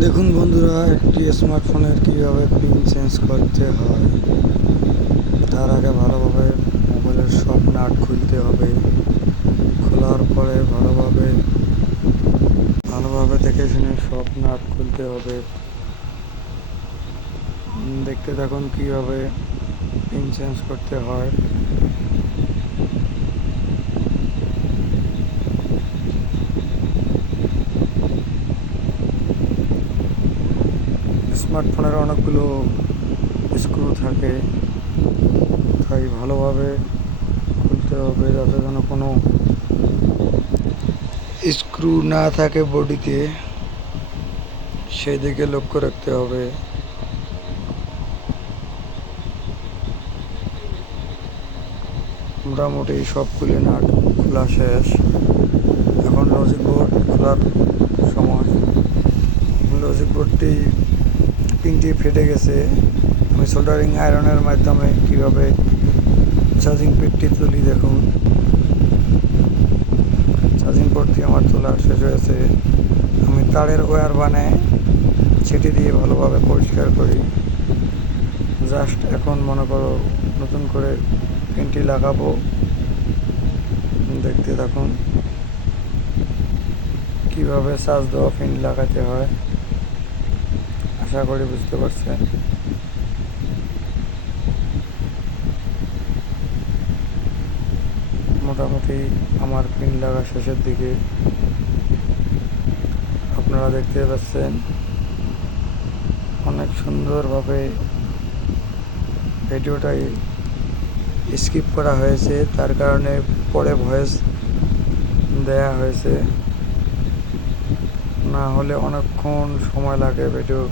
দেখুন বন্ধুরা, একটি স্মার্টফোনের কীভাবে পিন চেঞ্জ করতে হয়। তার আগে ভালোভাবে মোবাইলের সব নাট খুলতে হবে। খোলার পরে ভালোভাবে ভালোভাবে দেখে শুনে সব নাট খুলতে হবে। দেখতে থাকুন কীভাবে পিন চেঞ্জ করতে হয়। স্মার্টফোনের অনেকগুলো স্ক্রু থাকে, তাই ভালোভাবে খুলতে হবে যাতে যেন কোনো স্ক্রু না থাকে বডিতে, সেই দিকে লক্ষ্য রাখতে হবে। মোটামুটি সব খুলে নাট খোলা শেষ। এখন লজিক বোর্ড খোলার সময়। লজিক বোর্ডটি পিনটি ফেটে গেছে। আমি সোল্ডারিং আয়রনের মাধ্যমে কীভাবে চার্জিং পিনটি তুলি দেখুন। চার্জিং পোর্টটি আমার তোলা শেষ হয়েছে। আমি তারের ওয়্যার বানায় সেটি দিয়ে ভালোভাবে পরিষ্কার করি। জাস্ট এখন মনে করো নতুন করে পিনটি লাগাবো। দেখতে থাকুন কীভাবে চার্জ দেওয়া পিন লাগাতে হয়। আশা করি বুঝতে পারছেন। মোটামুটি আমার পিন লাগা শেষের দিকে। আপনারা দেখতে পাচ্ছেন অনেক সুন্দরভাবে ভিডিওটাই স্কিপ করা হয়েছে, তার কারণে পরে ভয়েস দেয়া হয়েছে, না হলে অনেকক্ষণ সময় লাগে ভিডিও